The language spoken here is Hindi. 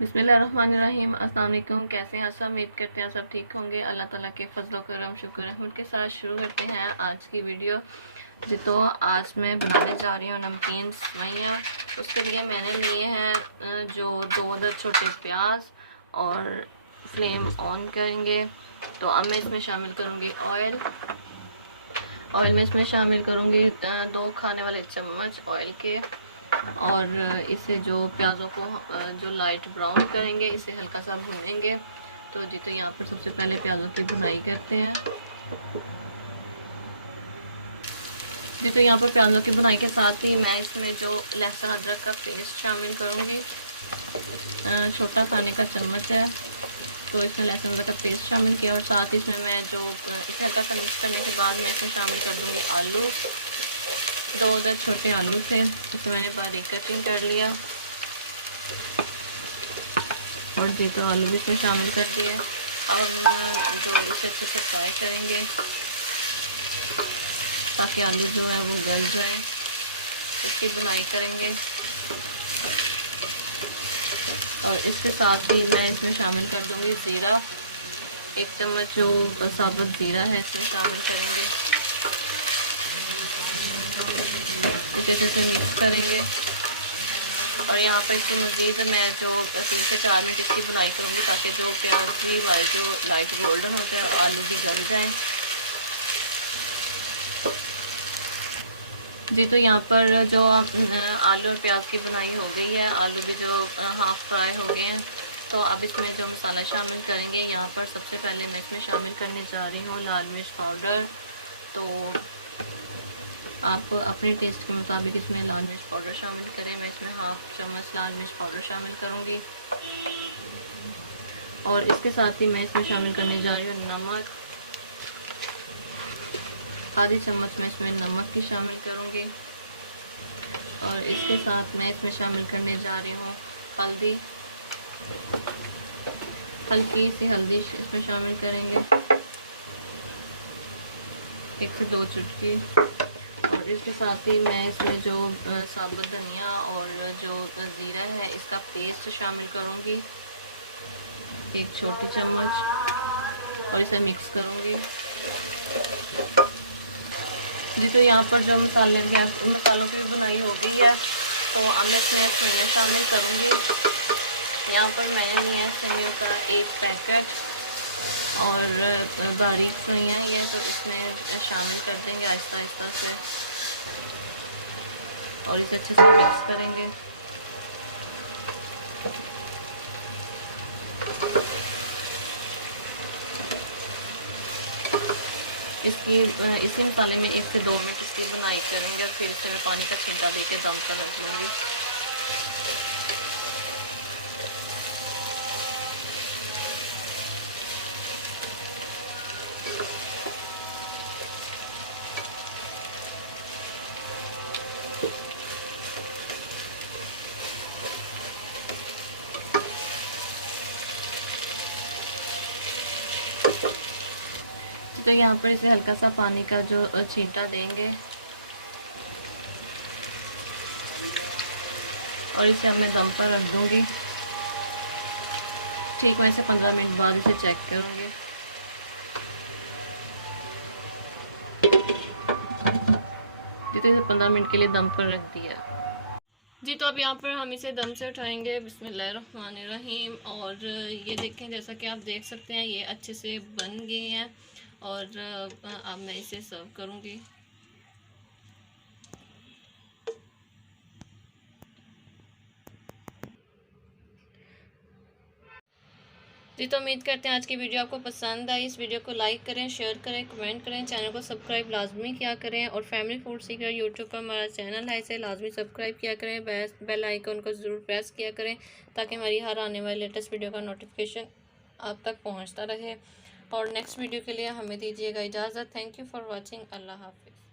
बिस्मिल्लाहिर्रहमानिर्रहीम। अस्सलाम वालेकुम। कैसे हैं सब? उम्मीद करते हैं सब ठीक होंगे। अल्लाह ताला के फजल करम शुक्र रहमत के साथ शुरू करते हैं आज की वीडियो। तो आज मैं बनाने जा रही हूँ नमकीन सेवइयाँ। उसके लिए मैंने लिए हैं जो 2 अदद छोटे प्याज और फ्लेम ऑन करेंगे। तो अब मैं इसमें शामिल करूँगी ऑयल में इसमें शामिल करूँगी 2 खाने वाले चम्मच ऑयल के। और इसे जो प्याज़ों को जो लाइट ब्राउन करेंगे, इसे हल्का सा भूनेंगे। तो यहाँ पर सबसे पहले प्याज़ों की भुनाई करते हैं। तो यहाँ पर प्याज़ों की भुनाई के साथ ही मैं इसमें जो लहसुन अदरक का पेस्ट शामिल करूँगी। छोटा खाने का चम्मच है, तो इसमें लहसुन अदरक का पेस्ट शामिल किया। और साथ ही इसमें मैं जो इसे हल्का सा मिक्स करने के बाद मैं इसमें शामिल कर दूँगी आलू। 2 अदद छोटे आलू थे, इसे मैंने बारीक कटिंग कर लिया। और तो आलू भी इसमें शामिल कर दिए। अब हम जो इसे अच्छे से फ्राई करेंगे ताकि आलू जो है वो गल जाए। इसकी बुनाई करेंगे और इसके साथ ही मैं इसमें शामिल कर दूँगी ज़ीरा। 1 चम्मच जो साबुत ज़ीरा है इसमें शामिल करेंगे। जैसे मिक्स करेंगे और यहाँ पर इसकी मज़ीद मैं जो 3 से 4 मिनट इसकी बुनाई करूँगी ताकि जो प्याज की वाइट जो लाइट गोल्डन हो जाए और आलू भी गल जाए। तो यहाँ पर जो आलू और प्याज की बुनाई हो गई है, आलू भी जो हाफ फ्राई हो गए हैं। तो अब इसमें जो मसाला शामिल करेंगे, यहाँ पर सबसे पहले मैं इसमें शामिल करने जा रही हूँ लाल मिर्च पाउडर। तो आप अपने टेस्ट के मुताबिक इसमें लाल मिर्च पाउडर शामिल करें। मैं इसमें 1/2 चम्मच लाल मिर्च पाउडर शामिल करूँगी। और इसके साथ ही मैं इसमें शामिल करने जा रही हूँ नमक। आधी चम्मच मैं इसमें नमक की शामिल करूँगी। और इसके साथ मैं इसमें शामिल करने जा रही हूँ हल्दी। हल्की सी हल्दी इसमें शामिल करेंगे, 1 से 2 चुटकी। और इसके साथ ही मैं इसमें जो साबुत धनिया और जो ज़ीरा है इसका पेस्ट शामिल करूँगी, 1 छोटी चम्मच। और इसे मिक्स करूँगी। तो यहाँ पर जो मसालों की बुनाई हो गई है, तो अब मैं इसमें सेवइयाँ शामिल करूँगी। यहाँ पर मैंने लिया है सेवइयों का 1 पैकेट और बारीक सेवइयाँ ये तो इसमें शामिल कर देंगे आहिस्ता आहिस्ता से। और इसे अच्छे से मिक्स करेंगे। इसी मसाले में 1 से 2 मिनट इसकी बुनाई करेंगे और फिर इसे पानी का छींटा दे के दम पर रख दूँगी। तो यहाँ पर इसे हल्का सा पानी का जो छींटा देंगे और इसे मैं दम पर रख दूँगी। ठीक, मैं इसे 15 मिनट बाद इसे चेक करूँगी। तो इसे 15 मिनट के लिए दम पर रख दिया। तो अब यहाँ पर हम इसे दम से उठाएंगे। बिस्मिल्लाहिर्रहमानिर्रहीम। और ये देखें, जैसा कि आप देख सकते हैं ये अच्छे से बन गए हैं। और अब मैं इसे सर्व करूँगी। तो उम्मीद करते हैं आज की वीडियो आपको पसंद आई। इस वीडियो को लाइक करें, शेयर करें, कमेंट करें, चैनल को सब्सक्राइब लाजमी किया करें। और फैमिली फूड सीक्रेट यूट्यूब पर हमारा चैनल है, इसे लाजमी सब्सक्राइब किया करें। बेल आइकन को ज़रूर प्रेस किया करें ताकि हमारी हर आने वाली लेटेस्ट वीडियो का नोटिफिकेशन आप तक पहुँचता रहे। और नेक्स्ट वीडियो के लिए हमें दीजिएगा इजाज़त। Thank you for watching. अल्लाह हाफिज़।